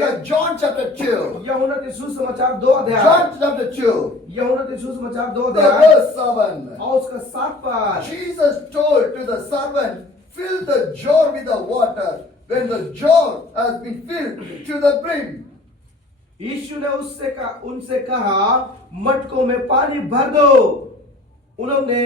the John chapter 2. यूहन्ना के सुसमाचार 2 अध्याय John chapter 2. यूहन्ना के सुसमाचार 2 The अध्याय verse 7. और उसका 7 पद Jesus told to the servant, fill the jar with the water. When the jar has been filled to the brim, यीशु ने उनसे कहा मटकों में पानी भर दो। उन्होंने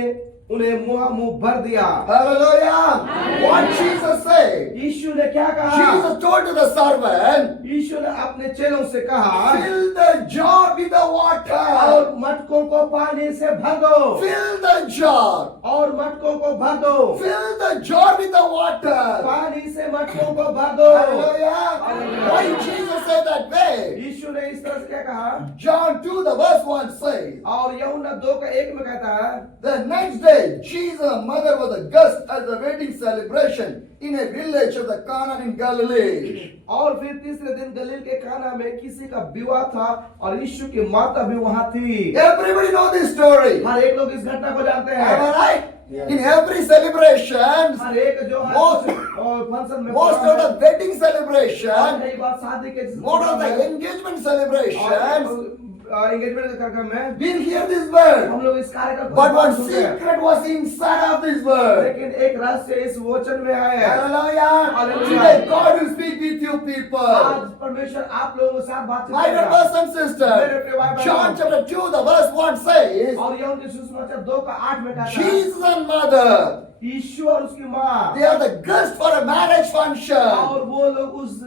उन्हें मुंह भर दिया। hallelujah. What Jesus said? यीशु ने क्या कहा? Jesus told to the servant, यीशु ने अपने चेलों से कहा fill the jar with the water. और मटकों को पानी से भर दो। Fill the jar. और मटकों को भर दो। Fill the jar with the water. पानी से मटकों को भर दो। Hallelujah. Why Jesus said that way? यीशु ने इस तरह से क्या कहा? John 2 the verse 1 says, और यूहन्ना 2:1 में कहता है the next day Jesus' mother was a guest at the wedding celebration in a village of the Cana in Galilee. और फिर तीसरे दिन गलील के काना में किसी का विवाह था और यीशु की माता भी वहां थी। Everybody know this story. हर एक लोग इस घटना को जानते Am हैं। I right? In every celebration, हर एक जो है Most- फंक्शन में most of the wedding celebration, कई बार शादी के most of the engagement celebrations, engagement के कार्यक्रम में we'll hear this word. हम लोग इस कार्यक्रम को But one सुनते हैं। secret was inside of this word. लेकिन एक रहस्य इस वचन में है। Hallelujah. Hallelujah. Today God will speak with you people. आज परमेश्वर आप लोगों के साथ बातचीत My dear करेगा। brothers and sisters, John chapter 2 the verse 1 says, और यूहन्ना के सुसमाचार 2:8 में कहता है Jesus and mother, यीशु और उसकी माँ they are the guests for a marriage function. और वो लोग उस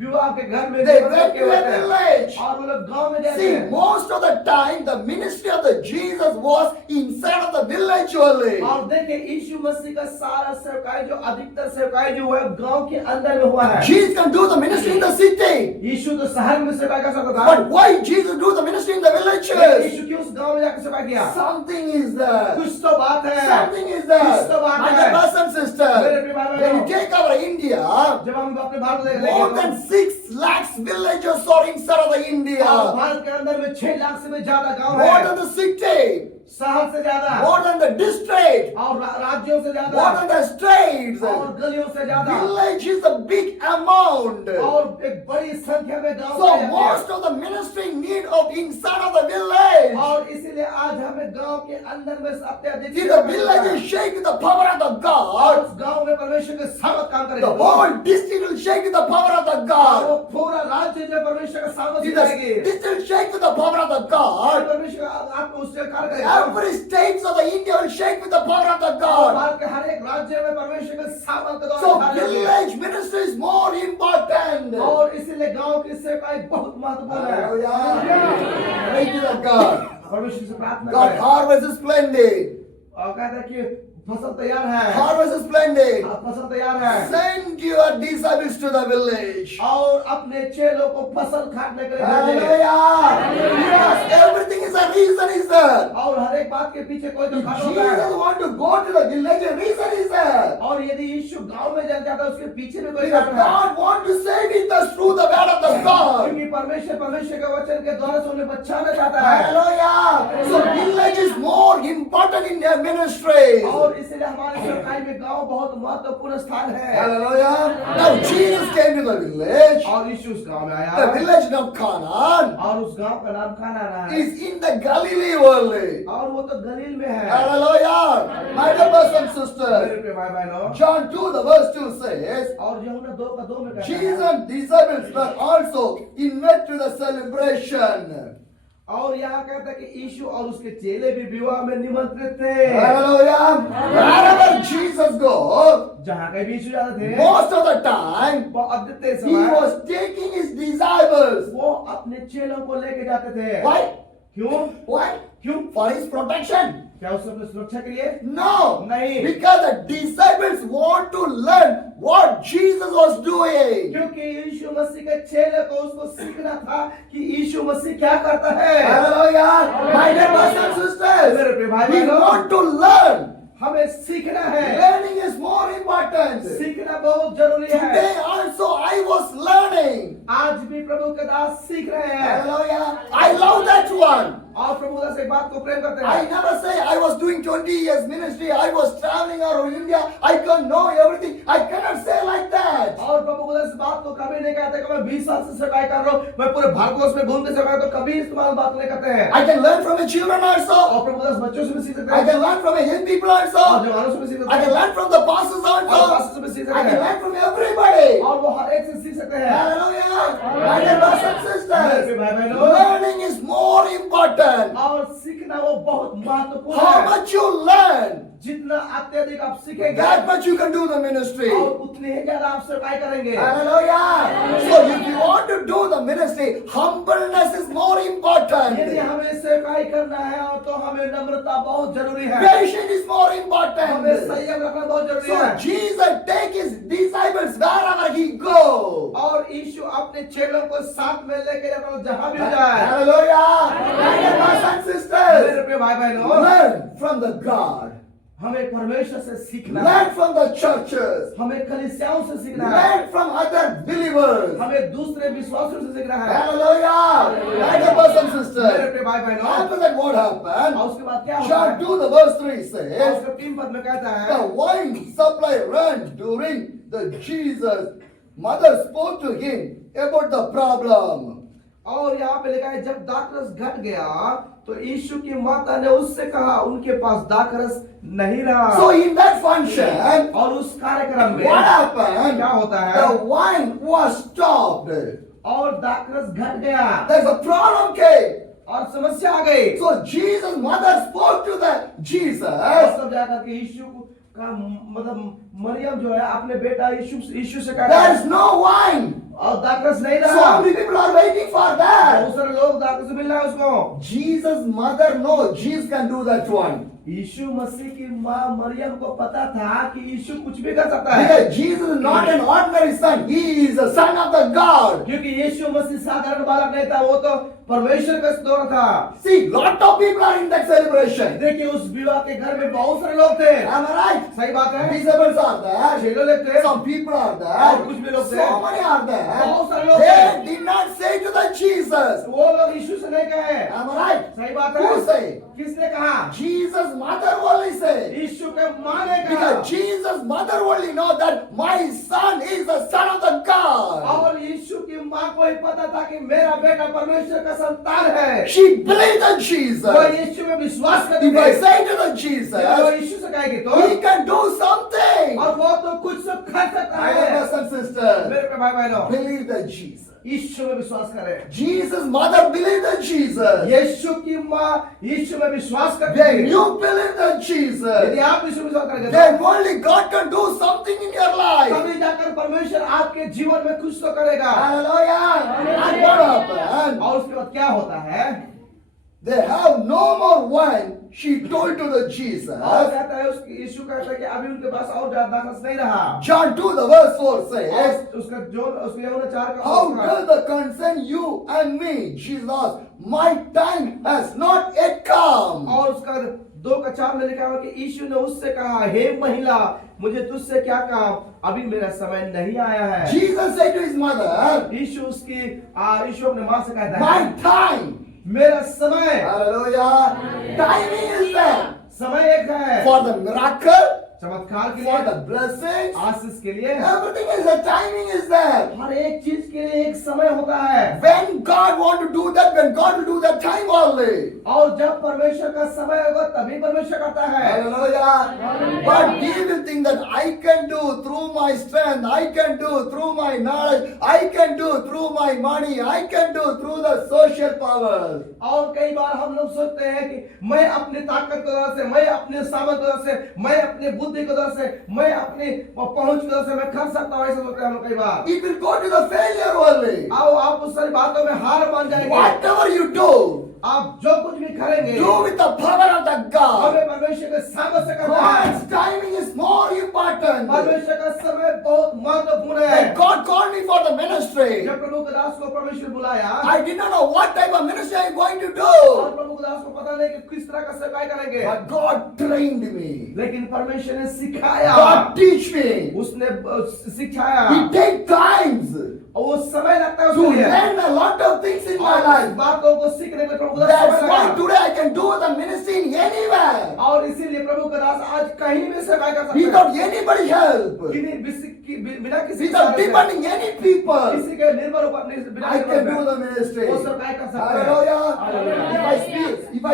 विवाह के घर में They निमंत्रित went किए to हुए a थे। village. और वो लोग गांव में गए See, थे। most of the time the ministry of the Jesus was inside of the village only. और देखिए यीशु मसीह का सारा सेवकाई जो अधिकतर सेवकाई जो है गांव के अंदर में हुआ है। Jesus can do the ministry in the city. यीशु तो शहर में सेवकाई कर सकता था। But why Jesus do the ministry in the villages? यीशु क्यों उस गांव में जाकर सेवकाई किया? Something is there. कुछ तो बात है। Something is there. कुछ तो बात My है। dear brothers and मेरे sisters, प्रिय भाई when you बहनों, take our India, जब हम अपने भारत में more लेंगे than 6 lakhs villages are inside of the India. और भारत के अंदर में 6 लाख से भी ज्यादा गांव More है। than the city, शहर से ज्यादा more than the district, और राज्यों से ज्यादा more than the states. और गलियों से ज्यादा Village is a big amount. और एक बड़ी संख्या में गांव So है। most of the ministry need of inside of the village. और इसीलिए आज हमें गांव के अंदर में अत्यधिक See, the village is shake with the power of the और God. उस गांव में परमेश्वर के सामर्थ काम The करेगा। whole district will shake with the power of the और वो God. पूरा राज्य जो परमेश्वर का सामर्थ See, दिखाएगी। the district shake with the power of the और God. परमेश्वर आपको उससे कार्य करेगा। Every states of the India will shake with the power of the और God. भारत के हर एक राज्य में परमेश्वर के सामर्थ का So कार्य करेगा। village ministry is more important. और इसीलिए गांव की सेवकाई बहुत महत्वपूर्ण है। Hallelujah. Praise to the God. परमेश्वर से प्रार्थना God करें। harvest is splendid. और कहता है कि फसल तैयार है। Harvest is splendid. फसल तैयार है। Send your disciples to the village. और अपने चेलों को फसल काटने के लिए भेजें। Hallelujah. Because everything is a reason is there. और हर एक बात के पीछे कोई तो If कारण होता है। Jesus want to go to the village, a reason is there. और यदि यीशु गांव में जाना चाहता है उसके पीछे भी कोई Because कारण है। God want to save with us through the word of the God. क्योंकि परमेश्वर के वचन के द्वारा से उन्हें बचाना चाहता है। Hallelujah. So village is more important in their ministry. और इसलिए हमारे सेवकाई में गांव बहुत महत्वपूर्ण स्थान है। Hallelujah. Now Jesus came to the village. और यीशु उस गांव में The आया village of Canaan और उस गांव का नाम कानान है is in the Galilee only. और वो तो गलील में है। Hallelujah. My dear brothers and मेरे sisters, प्रिय भाई बहनों, John 2 the verse 2 says, और यूहन्ना 2:2 में कहता Jesus है and disciples were also invited to the celebration. और यहाँ कहता है कि यीशु और उसके चेले भी विवाह में निमंत्रित थे। Hallelujah. Wherever Jesus goes, जहाँ कहीं भी यीशु जाते थे most of the time, वो अद्वितीय he समय was taking his disciples. वो अपने चेलों को लेके जाते थे। Why? क्यों? Why? क्यों? For his protection. क्या उसने अपनी सुरक्षा के लिए? No. नहीं। Because the disciples want to learn what Jesus was doing. क्योंकि यीशु मसीह के चेले को उसको सीखना था कि यीशु मसीह क्या करता है। Hallelujah. My dear brothers and मेरे sisters, प्रिय भाई we बहनों, want to learn. हमें सीखना है। Learning is more important. सीखना बहुत जरूरी है। Today also I was learning. आज भी प्रभु के दास सीख रहे हैं। Hallelujah. I love that one. और प्रभु दास एक बात को प्रेम करते I हैं। never say I was doing 20 years ministry, I was traveling around India, I can know everything. I cannot say like that. और प्रभु दास इस बात को कभी नहीं कहते कि मैं 20 साल से सेवाएं कर रहा हूँ, मैं पूरे भारतवर्ष में घूमते सेवाएं, तो कभी इस्तेमाल बात नहीं करते हैं। I can learn from the children also. और प्रभु दास बच्चों से भी सीख सकते I हैं, can learn from the young people और also. जवानों से भी सीख सकते I can हैं, learn from the pastors और also. पास्टर से भी सीख I सकते can हैं, learn from everybody. और वो हर एक से सीख सकते हैं। Hallelujah. My dear brothers and मेरे sisters, भाई बहनों, learning is more important. और सीखना वो बहुत महत्वपूर्ण How है। much you learn, जितना अत्यधिक आप सीखेंगे, that much you can do the ministry. और उतनी ही ज्यादा आप सेवाएं करेंगे। Hallelujah. So if you want to do the ministry, humbleness is more important. यदि हमें सेवाएं करना है और तो हमें नम्रता बहुत जरूरी है, Patience is more हमें important. संयम रखना बहुत जरूरी So है। Jesus take his disciples wherever he go. और यीशु अपने चेलों को साथ में लेके जाता है जहां भी जाए। Hallelujah. My dear brothers and मेरे sisters, प्रिय भाई बहनों, learn from the God. हमें परमेश्वर से सीखना है, Learn from the churches. हमें कलीसियाओं से सीखना है, Learn from other believers. हमें दूसरे विश्वासियों से सीखना है। Hallelujah. My dear brothers and मेरे sisters, प्रिय भाई बहनों, after that what और happened? उसके बाद क्या होता John है? 2 the verse 3 और says, उसके 3 पद में कहता है, the wine supply ran during the Jesus. Mother spoke to him about the problem. और यहाँ पे लिखा है जब दाखरस घट गया तो यीशु की माता ने उससे कहा उनके पास दाखरस नहीं रहा। So in that function, और उस कार्यक्रम में what happened? क्या होता है? The wine was stopped. और दाखरस घट गया There's a problem came. और समस्या आ गई। So Jesus' mother spoke to the और Jesus. तब जाकर के यीशु का मतलब मरियम जो है अपने बेटा यीशु से There कहा is no wine. और दाखरस नहीं So रहा। many people are waiting for that. बहुत सारे लोग दाखरस मिल रहा है उसको। Jesus' mother knows Jesus can do that one. यीशु मसीह की माँ मरियम को पता था कि यीशु कुछ भी कर सकता है, Because Jesus is not an ordinary son. He is the son of the God. क्योंकि यीशु मसीह साधारण बालक नहीं था, वो तो परमेश्वर का दौर था। See, lot of people are in that celebration. देखिए उस विवाह के घर में बहुत सारे लोग थे। Am I right? सही बात है, Disciples are there. छह लोग थे, Some people are और there. कुछ भी लोग थे, So many are there. बहुत सारे लोग They थे। did not say to the Jesus. वो लोग यीशु से नहीं कहे। Am I right? सही बात है, Who say? किसने कहा? Jesus' mother only say. यीशु के माँ ने कहा। Because Jesus' mother only know that my son is the son of the God. और यीशु की माँ को ही पता था कि मेरा बेटा परमेश्वर का संतान है। She believed in Jesus. वो यीशु में विश्वास करती If I थी। say to the वो Jesus, यीशु से कहेगी तो, he can do something. और वो तो कुछ सब कर सकता My है। brothers and sisters, मेरे भाई बहनों, believe in Jesus. यीशु में विश्वास करें। Jesus' mother believed in Jesus. यीशु की माँ यीशु में विश्वास करती Then है। you believe in Jesus. यदि आप यीशु में विश्वास करेंगे Then only God can do something in your life. तभी जाकर परमेश्वर आपके जीवन में कुछ तो करेगा। Hallelujah. And what happened? और उसके बाद क्या होता है? They have no more wine, she told to the Jesus. और कहता है यीशु कहता है कि अभी उनके पास और ज्यादा दाखरस नहीं रहा। John 2 the verse 4 says, और उसका जो उसके यूहन्ना 4 का how उसका- does the concern you and me? Jesus asked, my time has not yet come. और उसका 2 का 4 में लिखा हुआ कि यीशु ने उससे कहा, हे महिला, मुझे तुझसे क्या काम, अभी मेरा समय नहीं आया है। Jesus said to his mother, यीशु अपने माँ से कहता है, my time. मेरा समय, Hallelujah. Timing is there समय एक है for the miracle, चमत्कार के for लिए, the blessings. आशीष के लिए, Everything is the timing is there. हर एक चीज के लिए एक समय होता है। When God want to do that, when God will do that time only. और जब परमेश्वर का समय होगा तभी परमेश्वर करता है। Hallelujah. But we will think that I can do through my strength, I can do through my knowledge, I can do through my money, I can do through the social powers. और कई बार हम लोग सोचते हैं कि मैं अपनी ताकत की वजह से, मैं अपने सामर्थ्य की वजह से, मैं अपनी बुद्धि की वजह से, मैं अपनी पहुंच की वजह से मैं कर सकता हूँ, ऐसा सोचते हैं हम लोग कई बार। It will go to the failure only. आओ आप उस सारी बातों में हार मान जाएंगे। Whatever you do, आप जो कुछ भी करेंगे do with the power of the God. हमें परमेश्वर के सामर्थ्य से करना है। God's timing is more important. परमेश्वर का समय बहुत महत्वपूर्ण है। When God called me for the ministry, जब प्रभु के दास को परमेश्वर बुलाया, I did not know what type of ministry I am going to और do. प्रभु के दास को पता नहीं कि किस तरह का सेवा करेंगे, But God trained me. लेकिन परमेश्वर ने सिखाया, God teach me. उसने सिखाया। It takes times और वो समय लगता है to उसके लिए, learn a lot lot of things in my और life. बातों को सीखने के लिए प्रभु का That's समय why लगा। today I can do the ministry in anywhere और इसीलिए प्रभु का दास आज कहीं भी सेवा कर सकते without हैं anybody's help, बिना किसी without सहारे से, depending any people. किसी के निर्भर ऊपर बिना I निर्भर can पे। do the ministry. वो सब काय कर सकते हैं। Hallelujah. Hallelujah. If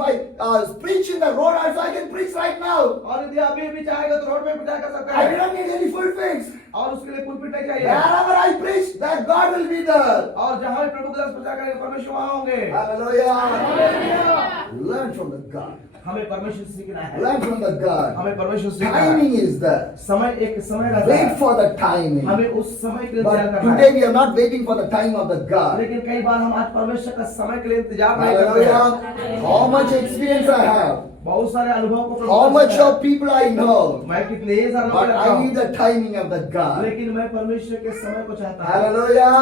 I preach in the road also, I can preach right now. और यदि अभी भी चाहेगा तो रोड में प्रचार कर सकते I हैं don't need any full fix. और उसके लिए पुलपिट नहीं चाहिए Wherever I preach, that God will be there. और जहाँ भी प्रभु का दास प्रचार करेंगे परमेश्वर वहाँ होंगे। Hallelujah. Learn from the God. हमें परमेश्वर से सीखना है। Learn from the God. हमें परमेश्वर से सीखना है। Timing is there. समय एक समय रहता Wait है। for the timing. हमें उस समय के लिए इंतजार But करना today है। we are not waiting for the time of the God. लेकिन कई बार हम आज परमेश्वर का समय के लिए इंतजार नहीं करते हैं। Hallelujah. How much experience I have. बहुत सारे अनुभव को How प्रभु much से है। of people I know. मैं कितने ही सालों But से I need the timing of the God. लेकिन मैं परमेश्वर के समय को चाहता हूँ। Hallelujah.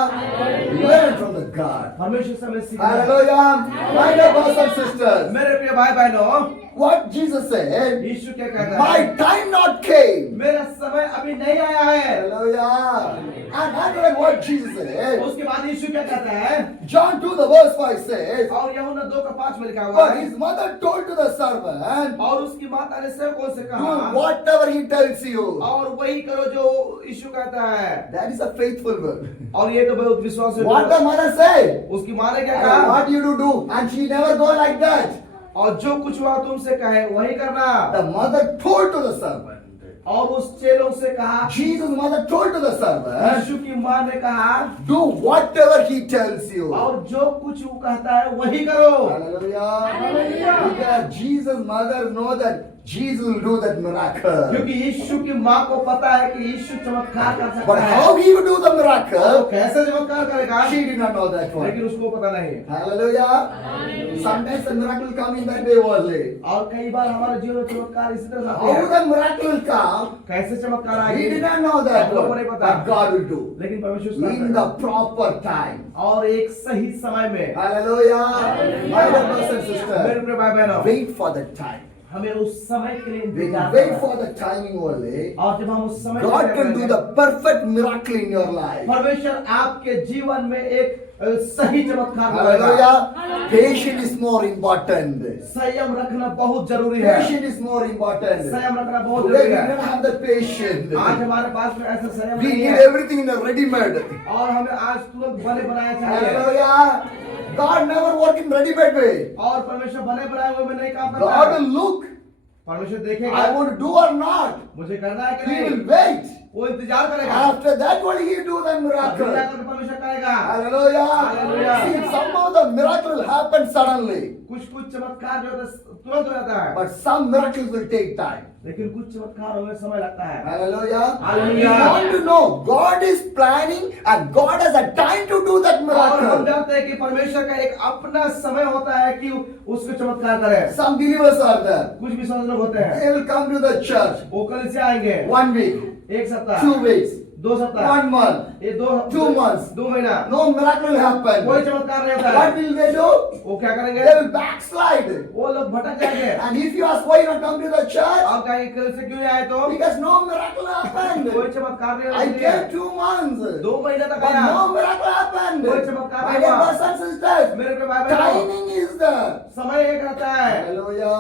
Learn from the God. परमेश्वर से हमें सीखना है। Hallelujah. My dear brothers and sisters. मेरे प्रिय भाई बहनों, What Jesus said. यीशु क्या कहता है? My time not came. मेरा समय अभी नहीं आया है। Hallelujah. And after that what Jesus said. उसके बाद यीशु क्या कहता है? John 2 the verse 5 says. और यूहन्ना 2:5 में लिखा हुआ But है। his mother told to the servant. और उसकी माता ने सेवकों से Do कहा whatever he tells you. और वही करो जो यीशु कहता है। That is a faithful word. और ये तो बहुत विश्वास है। What the mother said. उसकी माँ ने क्या And कहा? what you do. And she never go like that. और जो कुछ वह तुमसे कहे वही करना। The mother told to the servant. और उस चेलों से कहा। Jesus' mother told to the servant. यीशु की माँ ने कहा Do whatever he tells you. और जो कुछ वो कहता है वही करो। Hallelujah. Because Jesus' mother know that Jesus will do that miracle. क्योंकि यीशु की माँ को पता है कि यीशु चमत्कार कर सकता But है। how he will do the वो miracle, कैसे चमत्कार करेगा? she did not know that लेकिन one. उसको पता नहीं। Hallelujah. Sometimes the miracle will come in that way only. और कई बार हमारे जीवन में चमत्कार इसी तरह से आते How हैं। the miracle will come, कैसे चमत्कार we आएंगे? did not know that हम लोगों को one. नहीं पता। But God will do. लेकिन परमेश्वर उसका In the proper time. और एक सही समय में। Hallelujah. My dear brothers and मेरे sisters, प्रिय भाई बहनों, wait for the time. हमें उस समय के लिए When you इंतजार wait करना for है। the timing only, और जब हम उस समय God के can लिए do करेंगे, the perfect miracle in your life. परमेश्वर आपके जीवन में एक सही चमत्कार करेगा। Hallelujah. Patience is more important. संयम रखना बहुत जरूरी है। Patience is more important. संयम रखना बहुत Today जरूरी we है। don't have the patience. आज हमारे पास में ऐसा संयम We नहीं need है everything in a ready-made. और हमें आज तुरंत बने बनाया चाहिए। Hallelujah. God never work in ready-made way. और परमेश्वर बने बनाए हुए में नहीं काम करता God है। will look. परमेश्वर देखेगा I want to do or not. मुझे करना है कि He नहीं, will wait. वो इंतजार करेगा। After that only he do the तब miracle. जाकर परमेश्वर करेगा। Hallelujah. Hallelujah. See, somehow the miracle will happen suddenly. कुछ चमत्कार जो होता है तुरंत हो जाता है, But some miracles will take time. लेकिन कुछ चमत्कार में समय लगता है। Hallelujah. Hallelujah. You want to know God is planning and God has a time to do that और हम miracle. जानते हैं कि परमेश्वर का एक अपना समय होता है कि उसको चमत्कार करे। Some believers are there. कुछ विश्वासी लोग होते हैं, They will come to the church वो कल से आएंगे 1 week, एक सप्ताह, 2 weeks, 2 सप्ताह, 1 month. ये 2 months. 2 महीना, No miracle will कोई happen. चमत्कार नहीं होता What है। will they do? वो क्या करेंगे? They will backslide. वो लोग भटक जाएंगे। And if you ask why you not come to the church, आप कहेंगे कल से क्यों नहीं आए तो? because no miracle happened. कोई चमत्कार नहीं I होता gave है। 2 months. 2 महीने तक But आया, no miracle happened. कोई चमत्कार My नहीं dear हुआ। brothers and sisters, मेरे पे भाई बहनों, timing is there. समय एक रहता है। Hallelujah.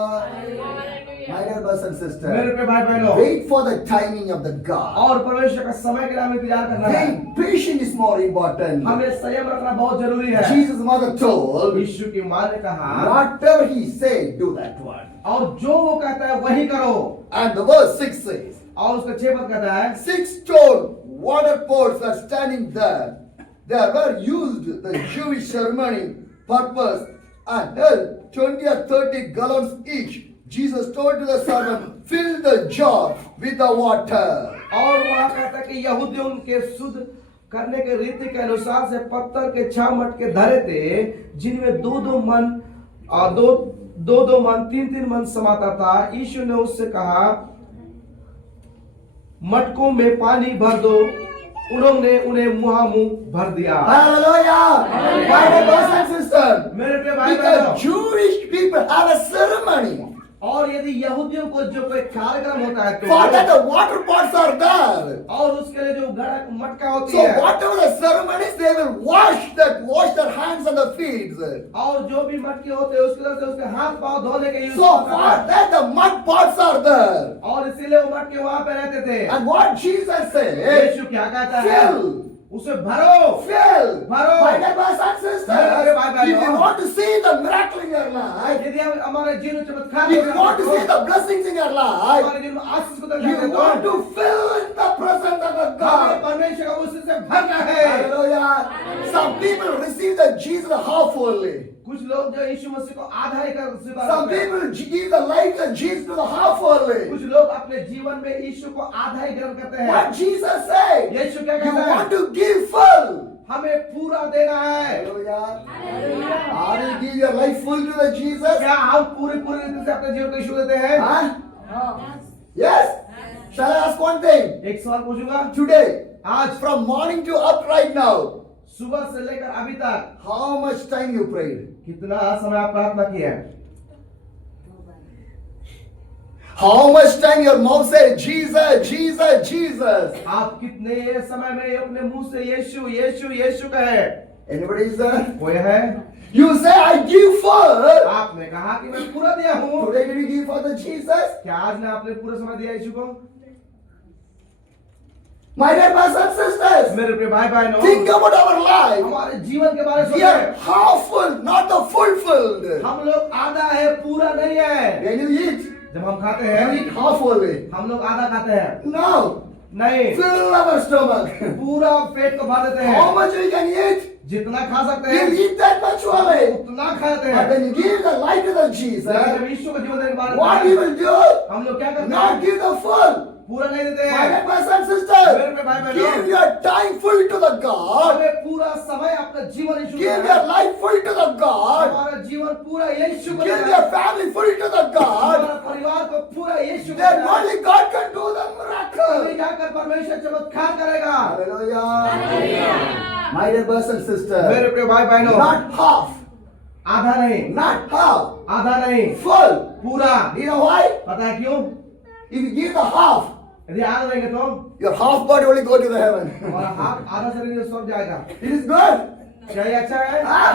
My dear brothers and मेरे sisters, पे भाई बहनों, wait for the timing of the God. और परमेश्वर का समय के लिए हमें इंतजार करना है। Wait, patience is more important. हमें संयम रखना बहुत जरूरी है। Jesus' mother told, यीशु की माँ ने कहा, whatever he said, do that one. और जो वो कहता है वही करो। And the verse 6 says, और उसका 6 पद कहता है, 6 stone water pots were standing there. They were used the Jewish ceremony purpose and held 20 or 30 gallons each. Jesus told to the servant, fill the jar with the water. और वहाँ कहता है कि यहूदी उनके शुद्ध करने के रीति के अनुसार से पत्थर के 6 मटके धरे थे, जिनमें 2-2 मन 3-3 मन समाता था। यीशु ने उससे कहा, मटकों में पानी भर दो। उन्होंने उन्हें मुहामुह भर दिया। Hallelujah! My dear brothers and sisters, मेरे प्रिय भाई because बहनों, Jewish people have a ceremony. और यदि यहूदियों को जो कोई कार्यक्रम होता है for that तो the water pots are there. और उसके लिए जो घड़ा मटका होती So है whatever the ceremonies, they will wash their hands and their feet. और जो भी मटके होते हैं उसकी तरफ से उसके हाथ पांव धोने के use So for that the mud pots are there. और इसीलिए वो मटके वहां पे रहते थे। And what Jesus said, यीशु क्या कहता है? fill, उसे भरो। fill. भरो। My dear brothers and sisters, मेरे भाई बहनों, if you want to see the miracle in your life, यदि हम हमारे जीवन चमत्कार if you want to see the blessings in your life, हमारे जीवन में आशीष को देखना you चाहते want हो to fill in the presence of the हमें God. परमेश्वर का उससे भरना है। Hallelujah. Some people receive the Jesus half fully. कुछ लोग जो यीशु मसीह को आधा ही कर स्वीकार Some करते हैं। people give the life of Jesus to the half fully. कुछ लोग अपने जीवन में यीशु को आधा ही ग्रहण करते हैं। What Jesus said, यीशु क्या you कहता है? want to give full. हमें पूरा देना है। Hallelujah. Are you give your life full to the Jesus? क्या हम पूरी रीति से अपने जीवन को यीशु देते हैं? Huh? Yes? Shall I ask one thing? एक सवाल पूछूंगा। Today, आज from morning to up right now, सुबह से लेकर अभी तक how much time you prayed? कितना समय आप प्रार्थना की है? How much time your mouth said, Jesus, Jesus, Jesus? आप कितने समय में अपने मुंह से यीशु यीशु यीशु कहे? Anybody is there? कोई है? You say, I give full. आपने कहा कि मैं पूरा दिया हूँ। Today did you give for the Jesus? क्या आज ने आपने पूरा समय दिया यीशु को? My dear brothers and sisters, मेरे प्रिय भाई बहनों, think about our life. हमारे जीवन के बारे में We are सोचें। half full, not the fulfilled. हम लोग आधा है, पूरा नहीं है। When you eat, जब हम खाते you हैं, eat half only. हम लोग आधा खाते हैं। No, नहीं, fill our stomach. पूरा पेट को भर देते How हैं। much we can eat? जितना खा सकते We'll हैं, eat that much only. उतना खाते But हैं। when you give the life to the Jesus, जब यीशु को जीवन देने के बारे what we में will do? हम लोग क्या करते Not हैं? give the full. पूरा नहीं देते My हैं। dear brothers and मेरे sisters, प्रिय भाई बहनों, give your time full to the God. हमें पूरा समय अपना जीवन यीशु को Give देना your है। life full to the God. हमारा जीवन पूरा यीशु को Give देना your है। family full to the God. हमारा परिवार को पूरा यीशु को Then देना है। only God can do the तभी miracle. जाकर परमेश्वर चमत्कार करेगा। Hallelujah. My dear brothers and मेरे sisters, प्रिय भाई बहनों, not half, आधा नहीं, not half, आधा नहीं, full. पूरा। You know why? पता है क्यों? If you give the half, यदि आधा देंगे तो your half body only go to the heaven. हमारा हाथ आधा शरीर सब जाएगा। It is good. क्या ये अच्छा है? Huh?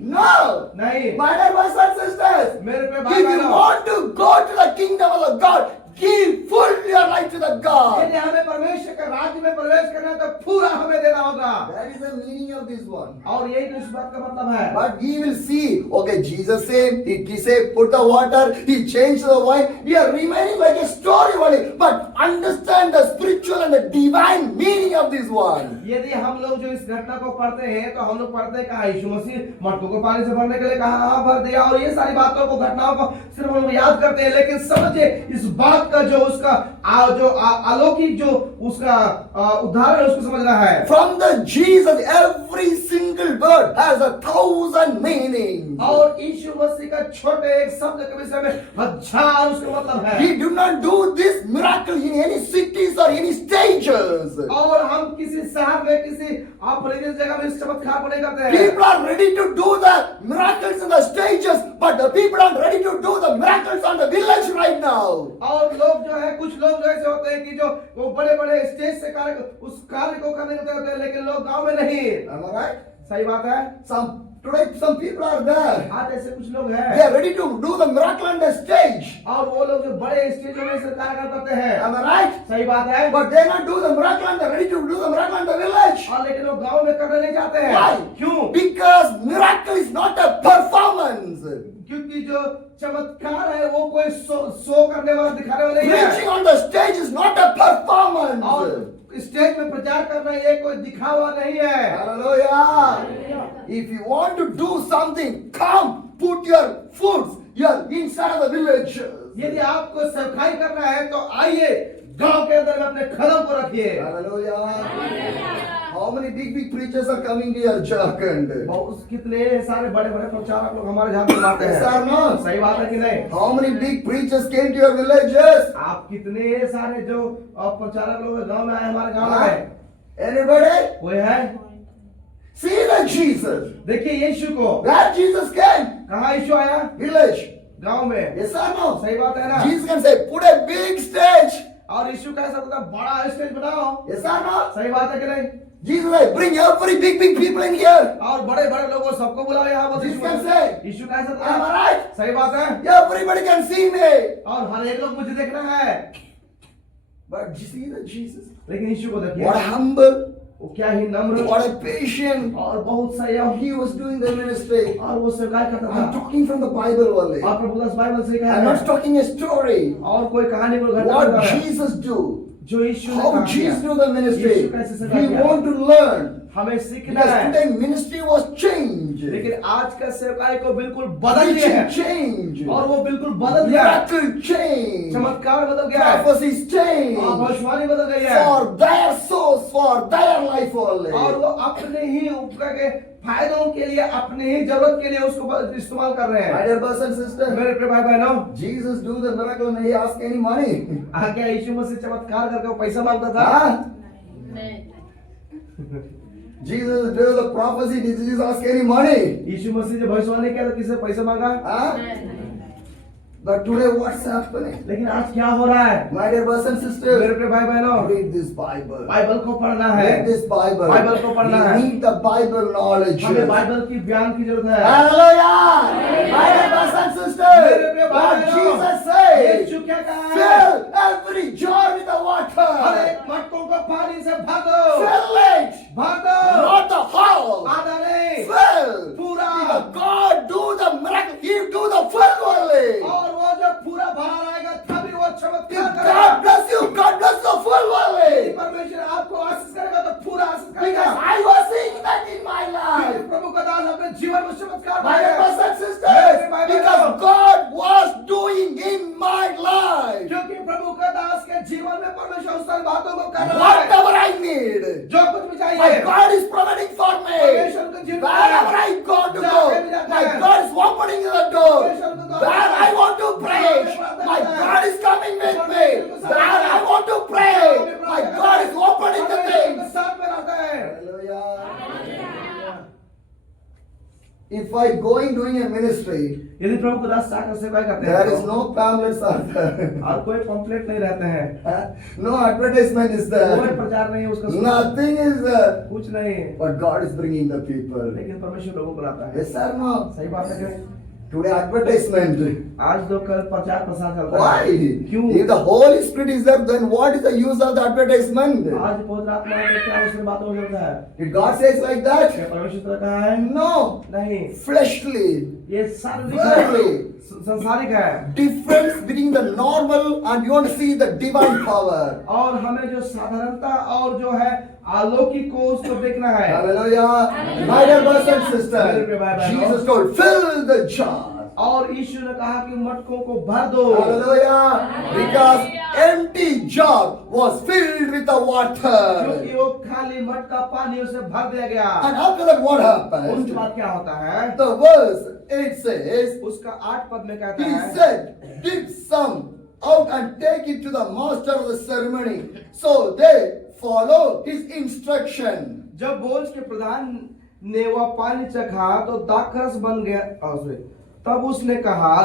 No. नहीं। My dear brothers and sisters, मेरे प्रिय भाई if you बहनों, want to go to the kingdom of the God, give full your life to the God. यदि हमें परमेश्वर के राज्य में प्रवेश करना है तो पूरा हमें देना होगा। That is the meaning of this one. और यही तो इस बात का मतलब है। But we will see, okay, Jesus said, he said, put the water, he changed the wine. We are remaining like a story only, but understand the spiritual and the divine meaning of this one. यदि हम लोग जो इस घटना को पढ़ते हैं तो हम लोग पढ़ते हैं कहा यीशु मसीह मटकों को पानी से भरने के लिए कहा हाँ भर दिया और ये सारी बातों को घटनाओं को सिर्फ हम लोग याद करते हैं, लेकिन समझे इस बात का जो उसका अलौकिक जो उसका उदाहरण है उसको समझना है। From the Jesus, every single word has 1,000 meanings. और यीशु मसीह का छोटे एक शब्द के विषय में हजार उसका मतलब है। He did not do this miracle in any cities or any stages. और हम किसी शहर में किसी अपरिचित जगह में इस चमत्कार को नहीं करते हैं। People are ready to do the miracles in the stages, but the people are ready to do the miracles on the village right now. और लोग जो है कुछ लोग जो ऐसे होते हैं कि जो वो बड़े बड़े स्टेज से कार्य उस कार्य को करने को होते हैं, लेकिन लोग गांव में नहीं। Am I right? सही बात है। Today some people are there. आज ऐसे कुछ लोग They हैं are ready to do the miracle on the stage. और वो लोग जो बड़े स्टेजों में से कार्य करते हैं। Am I right? सही बात है। But they not do the miracle and they're ready to do the miracle in the village. और लेकिन वो गांव में करने नहीं जाते हैं। Why? क्यों? Because miracle is not a performance. क्योंकि जो चमत्कार है वो कोई शो करने वाला दिखाने वाला नहीं Preaching है। on the stage is not a performance. और स्टेज में प्रचार करना ये कोई दिखावा नहीं है। Hallelujah. If you want to do something, come put your foods here inside of the village. यदि आपको सफाई करना है तो आइए गांव के अंदर में अपने कदम को रखिए। Hallelujah. How many big preachers are coming to your Jharkhand? बहुत कितने सारे बड़े बड़े प्रचारक लोग हमारे झारखंड में आते Yes हैं। or no? सही बात है कि नहीं? How many big preachers came to your villages? आप कितने सारे जो प्रचारक लोग गांव में आए हमारे गांव में आए? Anybody? कोई है? See the Jesus. देखिए यीशु को। Where Jesus came? कहाँ यीशु आया? Village. गांव में। Yes or no? सही बात है ना? Jesus can say, put a big stage. और यीशु कह सकता है बड़ा स्टेज बनाओ। Yes or no? सही बात है कि नहीं? Jesus like, bring every big people in here. और बड़े बड़े लोगों सबको बुलाओ यहाँ पर। Jesus can say, यीशु कह सकता am है। I right? सही बात है। Everybody can see me. और हर एक लोग मुझे देखना है। But you see that Jesus, लेकिन यीशु को देखिए, what a humble, वो क्या ही नम्र what a patient. और बहुत संयम, He was doing the ministry. और वो सेवकाई करता I'm था। talking from the Bible only. और प्रभु दास बाइबल से कहा I'm है। not talking a story. और कोई कहानी कोई घटना What बता रहा है। Jesus do? जो यीशु ने How कहा Jesus किया। do the ministry? यीशु कैसे सेवा We किया। want to learn. हमें सीखना Because है। today ministry was changed. लेकिन आज का सेवकाई को बिल्कुल बदल दिया है। Preaching changed. और वो बिल्कुल बदल गया है। Miracle changed. चमत्कार बदल गया है। Prophecies और changed. भविष्यवाणी बदल गई है। For their souls, for their life only. और वो अपने ही उपकार के फायदों के लिए, अपने ही जरूरत के लिए उसको इस्तेमाल कर रहे My हैं। dear brothers and sisters, मेरे प्रिय भाई बहनों, Jesus do the miracle and he ask any money. क्या यीशु मसीह चमत्कार करके वो पैसा मांगता था? Huh? Jesus do the prophecy, did Jesus ask any money? यीशु मसीह जो भविष्यवाणी किया तो किससे पैसा मांगा? Huh? But today what's happening? लेकिन आज क्या हो रहा है? My dear brothers and मेरे sisters, प्रिय भाई बहनों, read this Bible. बाइबल को पढ़ना है। Read this Bible. बाइबल को पढ़ना है। We need the Bible knowledge. हमें बाइबल की ज्ञान की जरूरत है। Hallelujah! My dear brothers and मेरे sisters, प्रिय भाई what बहनों, Jesus said, यीशु क्या कहा है? fill every jar with the हर water. एक मटकों को पानी से भर दो। Fill it. भर दो। Not the whole. आधा नहीं, Fill. पूरा। Because God do the miracle. He do the full only. और वो जब पूरा बाहर आएगा तभी वो If चमत्कार God करेगा। bless you, God bless the full यदि only. परमेश्वर आपको आशीष करेगा तो पूरा आशीष Because करेगा। I was seeing that in my क्योंकि life. प्रभु का दास अपने जीवन में चमत्कार My dear करेगा। brothers and sisters, because God was doing in my life क्योंकि प्रभु का दास के जीवन में परमेश्वर उस सारी बातों को कर रहा है। whatever I need. जो कुछ भी My चाहिए, God is providing for me. परमेश्वर को जीवन Wherever I go to go, my God is opening the door. Where I want to preach, my God is coming with me. Where I want to pray, my God is opening the things. साथ में रहता है। Hallelujah. If I going doing a ministry, यदि प्रभु का दास साकर सेवा करते there is हैं no pamphlets are there. और कोई पंपलेट नहीं रहते हैं, No advertisement is कोई there. प्रचार नहीं है उसका, Nothing is there. कुछ नहीं है, But God is bringing the people. लेकिन परमेश्वर लोगों को लाता है। Yes or no? सही बात है कि Today advertisement. आज तो कल प्रचार प्रसार चलता Why? है। क्यों? If the Holy Spirit is there, then what is the use of the advertisement? आज पवित्र आत्मा ने क्या उसने बातों में चलता है? Did God says like that? क्या परमेश्वर ने कहा है? No. नहीं, Fleshly. ये शारीरिक Worldly. है, संसारिक है। Difference between the normal and you want to see the divine power. और हमें जो साधारणता और जो है अलौकिक को उसको देखना है। Hallelujah. My dear brothers and sisters, Jesus told, fill the jar. और यीशु ने कहा कि मटकों को भर दो। Hallelujah. Because empty jar was filled with the water. क्योंकि वो खाली मटका पानी उसे भर दिया गया। And after that what उसके happened? बाद क्या होता है? The verse 8 says, उसका 8 पद में कहता he है, said, dip some out and take it to the master of the ceremony. So they follow his instruction. जब बोझ के प्रधान ने वह पानी चखा तो दाखरस बन गया। तब उसने कहा,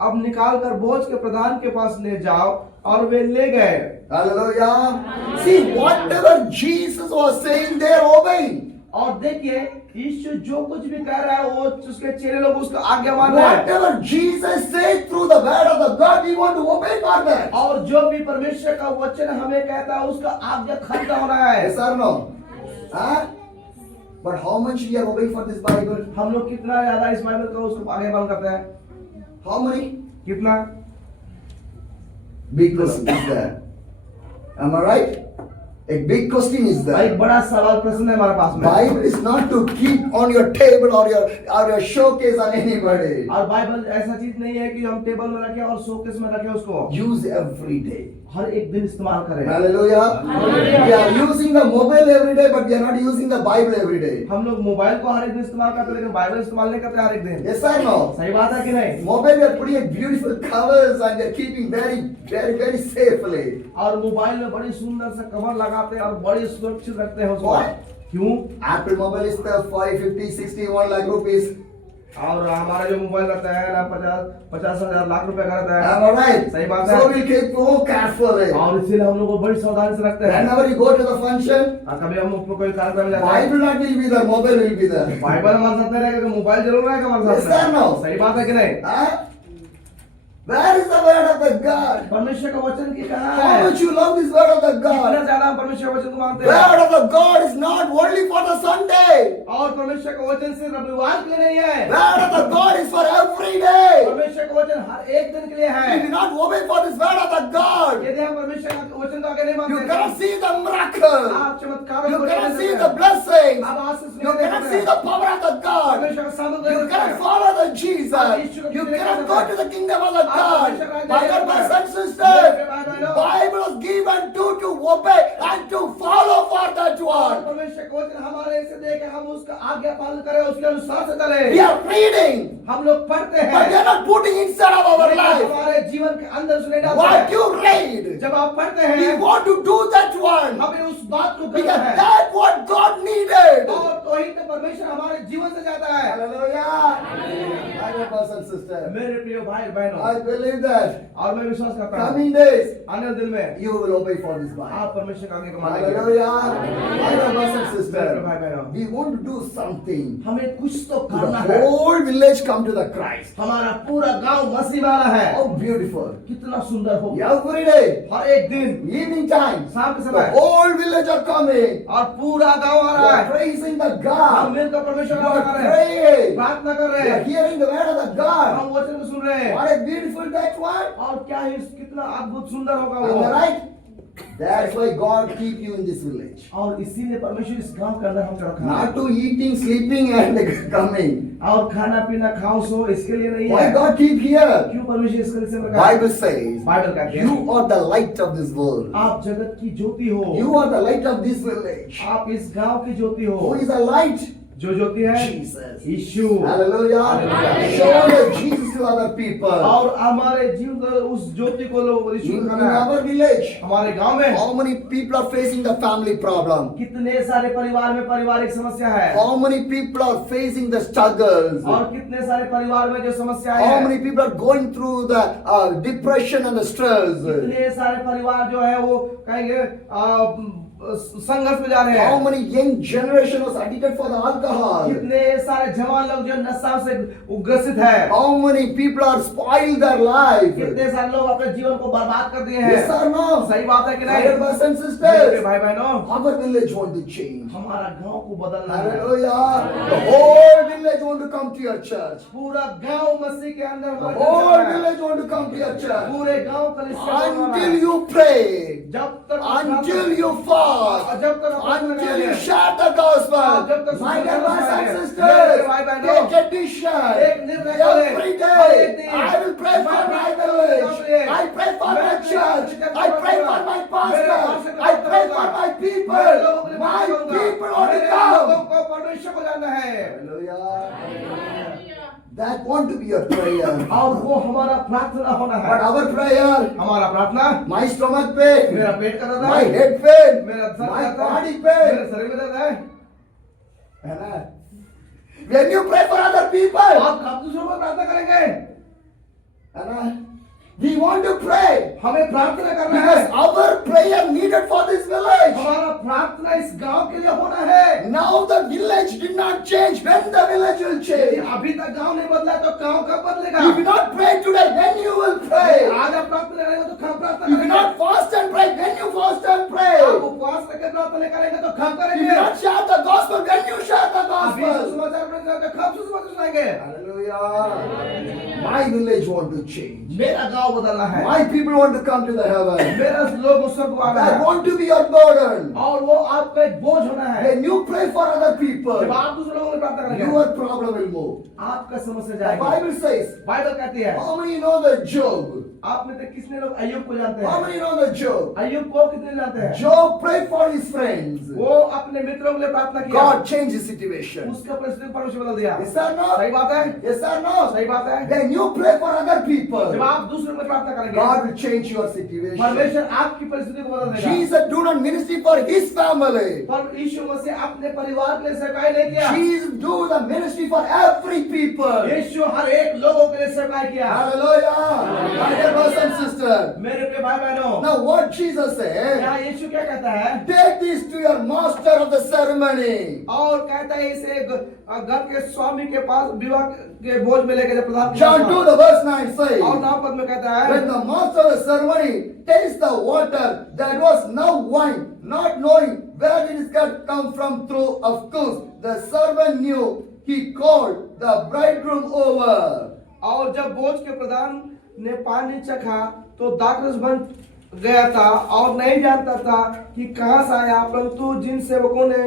अब निकाल कर बोझ के प्रधान के पास ले जाओ, और वे ले गए। Hallelujah. See, whatever Jesus was saying, they are obeying. और देखिए यीशु जो कुछ भी कह रहा है वो उसके चेले लोग उसका आज्ञा मान रहे हैं। Whatever Jesus said through the word of the God, we want to obey for that. और जो भी परमेश्वर का वचन हमें कहता है उसका आज्ञा खरीदा होना है। Yes or no? Huh? But how much we are obeying for this Bible? हम लोग कितना ज्यादा इस बाइबल को उसको आगे पालन करते हैं? How many? कितना? Big question is there. Am I right? A big question is there. एक बड़ा सवाल प्रश्न है हमारे पास में। Bible is not to keep on your table or your showcase on anybody. और बाइबल ऐसा चीज नहीं है कि हम टेबल में रखें और शोकेस में रखें उसको। Use every day. हर एक दिन इस्तेमाल करें। Hallelujah. We are using the mobile every day, but we are not using the Bible every day. हम लोग मोबाइल को हर एक दिन इस्तेमाल करते हैं, लेकिन बाइबल इस्तेमाल नहीं करते हर एक दिन। Yes or no? सही बात है कि नहीं? Mobile we are putting a beautiful covers and we are keeping very safely. और मोबाइल में बड़ी सुंदर सा कवर लगाते हैं और बड़ी सुरक्षित रखते हैं उसको। Why? क्यों? Apple mobile is the 550, 60, 1 lakh rupees. और हमारा जो मोबाइल रहता है ना 50,000 लाख रुपए का रहता है। Am I right? सही बात है। So we'll keep more carefully. और इसीलिए हम लोग को बड़ी सावधानी से रखते हैं। Whenever you go to the function, कभी हम लोग कोई कार्यक्रम में जाते हैं, Bible not will be there, mobile will be there. Bible हमारे साथ नहीं रहेगा तो मोबाइल जरूर रहेगा हमारे Yes साथ or में। no? सही बात है कि नहीं? Huh? Where is the word of the God? परमेश्वर का वचन की कहाँ How है? much you love this word of the कितना God? ज्यादा हम परमेश्वर के वचन को मानते हैं। Word of the God is not only for the Sunday. और परमेश्वर का वचन सिर्फ रविवार के लिए नहीं है। Word of the God is for every day. परमेश्वर का वचन हर एक दिन के लिए है। If you not obey for this word of the God, यदि हम परमेश्वर के वचन को आगे नहीं you मानते, cannot see the miracle. आप चमत्कारों You को नहीं cannot देख see सकते। the blessings. आप आशीष You नहीं देख cannot सकते। see the power of the God. परमेश्वर का सामर्थ्य You नहीं cannot देख सकते। follow the Jesus. You cannot go to the kingdom of the God. My God, brothers and sisters, Bible was given to obey and to follow for that और one. परमेश्वर का वचन हमारे से दे के हम उसका आज्ञा पालन करें, उसके अनुसार से चले। We are reading, हम लोग पढ़ते but we हैं, are not putting inside of our लेकिन life. हमारे जीवन के अंदर उसने डालते What हैं। you read, जब आप पढ़ते we हैं, want to do that one. हमें उस बात को Because करना है। that's what God needed. और तो ही तो परमेश्वर हमारे जीवन से जाता है। Hallelujah. My dear brothers and sisters, मेरे प्रिय भाई बहनों, I believe that और मैं विश्वास करता हूँ coming days, आने वाले दिन में you will obey for this Bible. आप परमेश्वर का आज्ञा को मानेंगे। Hallelujah. My dear brothers and sisters, भाई बहनों, we want to do something. हमें कुछ तो The करना है। whole village come to the Christ. हमारा पूरा गांव मसीह वाला है। How beautiful. कितना सुंदर हो। Every day, हर एक दिन evening time, शाम के the समय whole village are coming. और पूरा गांव आ They रहा are है। praising the हम God. मिलकर परमेश्वर They का are गाना कर रहे हैं, praying. प्रार्थना कर रहे They are हैं, hearing the word of the God. हम वचन को सुन रहे हैं। What a beautiful that one. और क्या ही कितना अद्भुत सुंदर होगा Am I वो। right? That's why God keep you in this village. और इसीलिए परमेश्वर इस गांव के अंदर हमको रखा है। Not to eating, sleeping and coming. और खाना पीना खाओ सो इसके लिए नहीं Why है। God keep here? क्यों परमेश्वर इसके लिए से रखा है? Bible says, बाइबल कहती है, you are the light of this world. आप जगत की ज्योति हो। You are the light of this village. आप इस गांव की ज्योति Who हो। is the light? जो ज्योति है Jesus. यीशु। Hallelujah. Hallelujah. Show the Jesus to other people. और हमारे जीवन में उस ज्योति को लोग यीशु In को दिखाना है। our village, हमारे गांव में how many people are facing the family problem? कितने सारे परिवार में पारिवारिक समस्या है। How many people are facing the struggles? और कितने सारे परिवार में जो समस्या How है। many people are going through the depression and the stress? कितने सारे परिवार जो है वो कहेंगे संघर्ष में जा रहे How हैं। many young generation was addicted for the alcohol? कितने सारे जवान लोग जो नशा से ग्रसित है। How many people are spoiled their life? कितने सारे लोग अपने जीवन को बर्बाद कर दिए Yes हैं। or no? सही बात है कि My dear नहीं? brothers and मेरे sisters, भाई बहनों, our village want to change. हमारा गांव को बदलना है। Hallelujah. The whole village want to come to your church. पूरा गांव मसीह के अंदर The हमारा whole चल रहा है। village want to come to your church. पूरे गांव कलीसिया बन रहा Until है। you pray, जब तक until you fast, जब तक until you share the gospel. My dear brothers and sisters, take a decision. Every day, I will pray for my village. I pray for my church. I pray for my pastor. I pray for my people. My people want to लोगों come. को परमेश्वर को जानना है। Hallelujah. That want to be your prayer. और वो हमारा प्रार्थना होना But है। our prayer, हमारा प्रार्थना my stomach pain, मेरा पेट का दर्द my है, head pain, मेरा सर my दर्द है, body मेरे pain. शरीर में दर्द है। है ना? When you pray for other people, आप कब दूसरों को प्रार्थना करेंगे? है ना? We want to pray हमें प्रार्थना करना है। because our prayer needed for this village. हमारा प्रार्थना इस गांव के लिए होना है। Now the village did not change. When the village will यदि change? अभी तक गांव नहीं बदला तो गांव कब बदलेगा? If you not pray today, when you will pray? आज आप प्रार्थना करेंगे तो कब प्रार्थना If you करेंगे? not fast and pray, when you fast and आप pray? उपवास करके प्रार्थना करेंगे तो कब If करेंगे? you not share the gospel, when you share the अभी gospel? सुसमाचार पढ़ेंगे तो कब सुसमाचार सुनाएंगे? Hallelujah. My village want to change. मेरा गांव बदलना है। My people want to come to the heaven. मेरा लोग उस पर आना That है। want to be your burden. और वो आपका एक बोझ होना है। When you pray for other people, जब आप दूसरे लोगों की प्रार्थना करेंगे, your problem will move. आपका समस्या The जाएगी। Bible says, बाइबल कहती है, how many know the Job? आप में से कितने लोग अय्यूब को जानते How हैं? many know the Job? अय्यूब को कितने जानते हैं? Job prayed for his friends. वो अपने मित्रों के लिए प्रार्थना किया। God changed his situation. उसका परिस्थिति परमेश्वर बदल दिया। Yes or no? सही बात है? Yes or no? सही बात है? When you pray for other जब people, आप दूसरों में प्रार्थना करेंगे, God will change your situation. परमेश्वर आपकी परिस्थिति को बदल देगा। Jesus do not ministry for his family. पर यीशु मसीह अपने परिवार के लिए सेवकाई नहीं किया। Jesus do the ministry for every people. यीशु हर एक लोगों के लिए सेवकाई किया। Hallelujah. My dear brothers and sisters. मेरे प्रिय भाई बहनों, Now what Jesus said, यहाँ यीशु क्या कहता है? take this to your master of the ceremony. और कहता है इसे घर के स्वामी के पास विवाह के भोज में लेके प्रधान। John 2 the verse 9 says, और 9 पद में कहता है, when the master of the ceremony tastes the water that was now wine, not knowing where it is come from through, of course, the servant knew, he called the bridegroom over. और जब भोज के प्रधान ने पानी चखा तो दाखरस बन गया था और नहीं जानता था कि कहां से आया, परंतु जिन सेवकों ने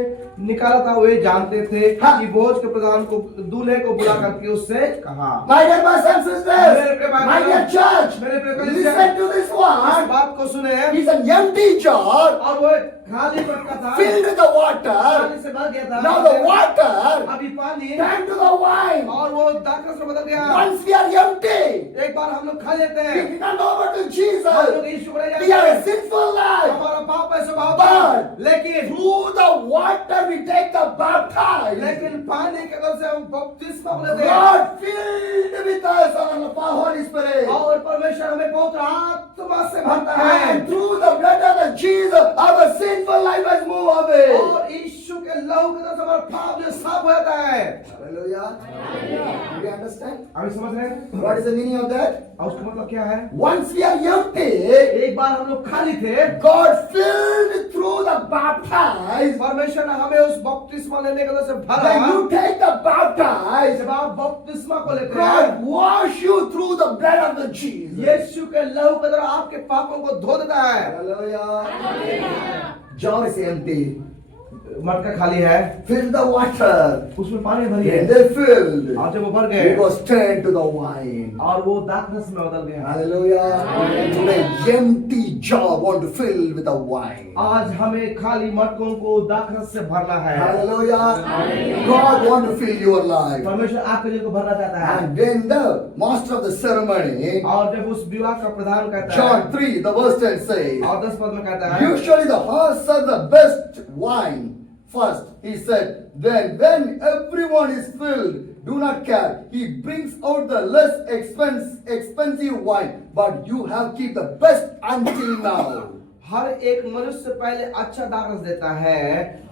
निकाला था वे जानते थे कि भोज के प्रधान को दूल्हे को बुला करके उससे कहा। My dear brothers and sisters, my dear church, listen to this इस one. बात को सुने। It's an empty jar और वो खाली मटका था, filled with the water. पानी से भर गया था। Now the water अभी पानी turned to the wine. और वो दाखरस में बदल गया। Once we are empty, एक बार हम लोग खा लेते we हैं, turn over to हम Jesus. लोग यीशु को ले We जाते have a हैं, sinful life. हमारा पाप है स्वभाव But का, लेकिन through the water we take the baptize. लेकिन पानी के अंदर से हम बपतिस्मा लेते हैं God filled with us on the Holy Spirit. और परमेश्वर हमें पवित्र आत्मा से भरता है And through the blood of the Jesus, our sinful life has moved away. और यीशु के लहू के अंदर से हमारा पाप जो साफ हो जाता है। Hallelujah. Do you understand? अभी समझ रहे हैं What is the meaning of that? और उसका मतलब क्या है? Once we are empty, एक बार हम लोग खाली थे, God filled through the baptize. परमेश्वर ने हमें उस बपतिस्मा लेने के अंदर से भरा। When you take the baptize, जब आप बपतिस्मा को लेते God हैं, wash you through the blood of the Jesus. यीशु के लहू के अंदर आपके पापों को धो देता है। Hallelujah. Jar is empty. मटका खाली है, Fill the water. उसमें पानी भरी है And they filled. और जब वो भर It गए was turned to the wine. और वो दाखरस में बदल गया। Hallelujah. Today, empty jar want to fill with the wine. आज हमें खाली मटकों को दाखरस से भरना है। Hallelujah. God want to fill your life. परमेश्वर आपके दिल को भरना चाहता है। And then the master of the ceremony, और जब उस विवाह का प्रधान कहता है, John 3, the verse 10 says, और 10 पद में कहता है, usually the horse serve the best wine first. He said, then when everyone is filled, do not care. He brings out the less expensive wine, but you have keep the best until now. हर एक मनुष्य पहले अच्छा दाखरस देता है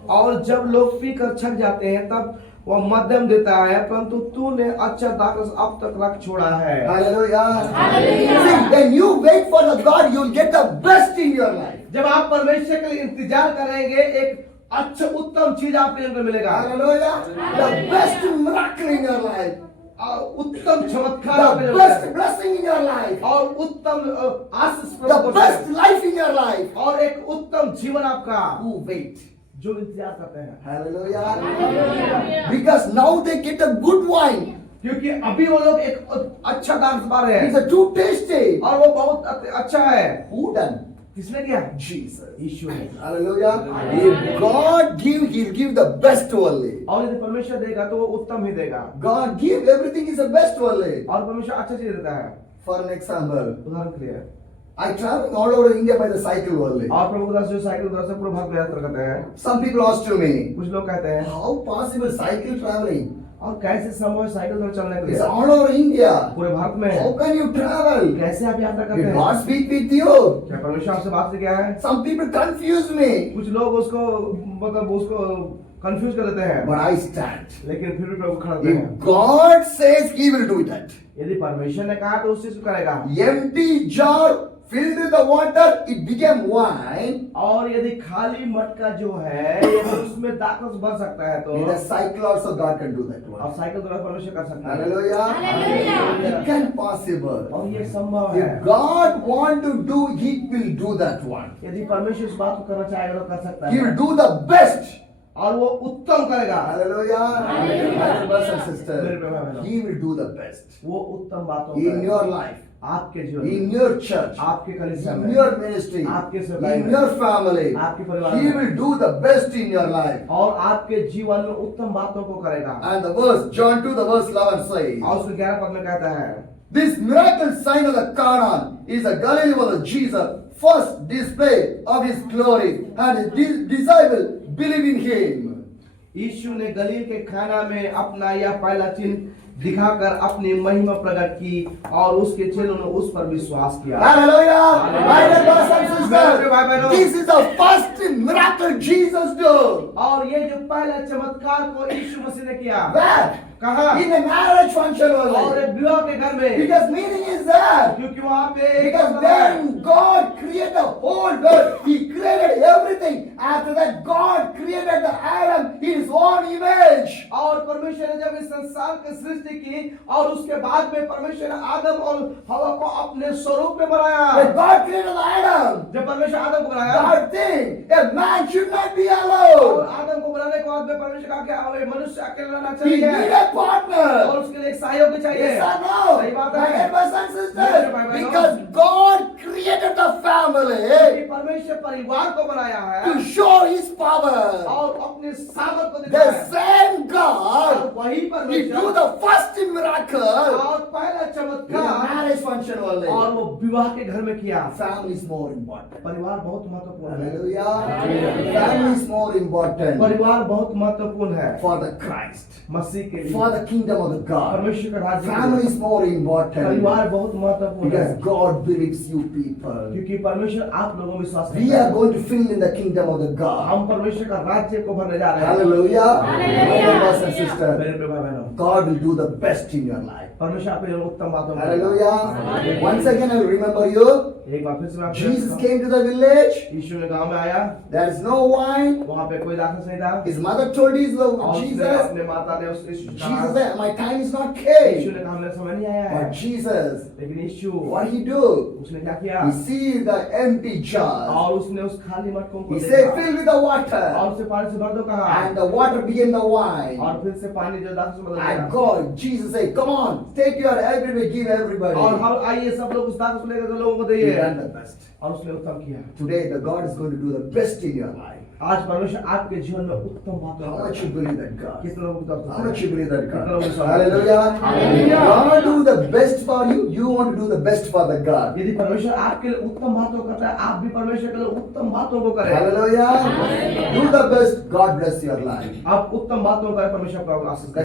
और जब लोग पीकर छक जाते हैं तब वह मध्यम देता है, परंतु तूने अच्छा दाखरस अब तक रख छोड़ा है। Hallelujah. See, when you wait for the God, you'll get the best in your life. जब आप परमेश्वर के लिए इंतजार करेंगे एक अच्छा उत्तम चीज आपके अंदर मिलेगा। Hallelujah. The best miracle in your life. उत्तम चमत्कार आपके The अंदर best मिलेगा। blessing in your life. और उत्तम आशीष The प्राप्त best करेंगे। life in your life. और एक उत्तम जीवन आपका Who wait? जो इंतजार करते हैं। Hallelujah. Because now they get a good wine. क्योंकि अभी वो लोग एक अच्छा दाखरस पा रहे It's हैं a too tasty. और वो बहुत अच्छा है। Who done? किसने किया? Jesus. यीशु ने। Hallelujah. If God give, He'll give the best only. और यदि परमेश्वर देगा तो वो उत्तम ही देगा। God give everything is the best only. और परमेश्वर अच्छा चीज देता है। For an example, उदाहरण के लिए I travel all over India by the cycle only. और प्रभु दास जो साइकिल द्वारा से पूरा भारत में यात्रा करते हैं। Some people ask to me, कुछ लोग कहते हैं how possible cycle traveling? और कैसे संभव है साइकिल द्वारा चलने के It's लिए all over India. पूरे भारत में? How can you travel? कैसे आप यात्रा करते Did हैं? God speak with you? क्या परमेश्वर आपसे बात से क्या है? Some people confuse me, कुछ लोग उसको मतलब उसको कंफ्यूज कर देते हैं, but I stand. लेकिन फिर भी प्रभु खड़ा होते हैं। If God says He will do that, यदि परमेश्वर ने कहा तो उस चीज को करेगा। empty jar filled with the water, it became wine. और यदि खाली मटका जो है यदि उसमें दाखरस भर सकता है तो With a cycle also God can do that और one. साइकिल द्वारा परमेश्वर कर सकता है। Hallelujah. It can possible. और ये संभव है। If God want to do, He will do that one. यदि परमेश्वर इस बात को करना चाहेगा तो कर सकता He will है do the best. और वो उत्तम करेगा। Hallelujah. My brothers and sisters, मेरे भाई He will do the best वो उत्तम बातों को in करेगा। your life, आपके जीवन in में, your church, आपके कलीसिया in में, your ministry, आपके सेवकाई in में, your family. आपके परिवार He में will do the best in your life. और आपके जीवन में उत्तम बातों को करेगा। And the verse, John 2, the verse 11 says, और उसके 11 पद में कहता है this miracle sign of the Canaan is a Galilee of Jesus, first display of His glory, and His disciples believe in Him. यीशु ने गलील के खाना में अपना यह पहला चिन्ह दिखाकर अपनी महिमा प्रकट की और उसके चेलों ने उस पर विश्वास किया। Hallelujah. My dear brothers and मेरे भाई बहनों, sisters, this is the first miracle Jesus did. और ये जो पहला चमत्कार को यीशु मसीह ने किया Where? कहा In a marriage function और only. एक विवाह के घर में, Because meaning is there. क्योंकि वहां पे Because when God created the whole world, He created everything. After that, God created the Adam in His own image. और परमेश्वर ने जब इस संसार की सृष्टि की और उसके बाद में परमेश्वर ने आदम और हवा को अपने स्वरूप में बनाया। When God created the Adam, जब परमेश्वर आदम को बनाया God think a man should not be और alone. आदम को बनाने के बाद में परमेश्वर कहा कि अब मनुष्य अकेला रहना He चाहिए need a partner. और उसके लिए एक सहयोगी चाहिए। Yes or no? सही बात My है। dear brothers and मेरे sisters, भाई बहनों, because God created the family क्योंकि परमेश्वर परिवार को बनाया है to show His power. और अपने सामर्थ को The दिखाया है। same और God, वही He do परमेश्वर the first miracle और पहला in a चमत्कार marriage function only. और वो विवाह के घर में किया। Family is more important. परिवार बहुत महत्वपूर्ण है। Hallelujah. Family is more important परिवार बहुत महत्वपूर्ण है for the Christ, मसीह के लिए, for the kingdom of the God. परमेश्वर का राज्य के Family लिए। is more important परिवार बहुत महत्वपूर्ण है because God believes you people. क्योंकि परमेश्वर आप लोगों में विश्वास We करता are है। going to fill in the kingdom of the God. हम परमेश्वर का राज्य को भरने जा रहे हैं। Hallelujah. My brothers and sisters, मेरे प्रिय भाई बहनों, God will do the best in your life. परमेश्वर आपके लिए उत्तम बातों को Hallelujah. Once again, I will remember you. एक बार फिर से मैं आपको Jesus बताऊं। came to the village. यीशु ने गांव में आया, There is no wine. वहां पे कोई राक्षस नहीं था His mother told और उसने Jesus. अपने माता ने उससे यीशु से कहा, Jesus said, my time is not यीशु came. ने कहा मेरा समय नहीं आया है। But Jesus, लेकिन यीशु what he do? उसने क्या किया He see the empty jar. और उसने उस खाली मटकों को He देखा said, fill with the water. और उसे पानी से भर दो कहा And the water became the wine. और फिर से पानी जो दास में बदल And गया God, Jesus said, come on, take your everybody, give everybody. और हम आइए सब लोग उस दास को लेकर लोगों को He दिए done the best. और उसने उत्तम किया। Today, the God is going to do the best in your life. आज परमेश्वर आपके जीवन में उत्तम बातें How much you believe that God? कितने लोगों की तरफ How much you believe that God? Hallelujah. Hallelujah. Hallelujah. God do the best for you. You want to do the best for the God. यदि परमेश्वर आपके लिए उत्तम बातों करता है आप भी परमेश्वर के लिए उत्तम बातों को करें। Hallelujah. Do the best. God bless your life. आप उत्तम बातों करें परमेश्वर आपको आशीष दे।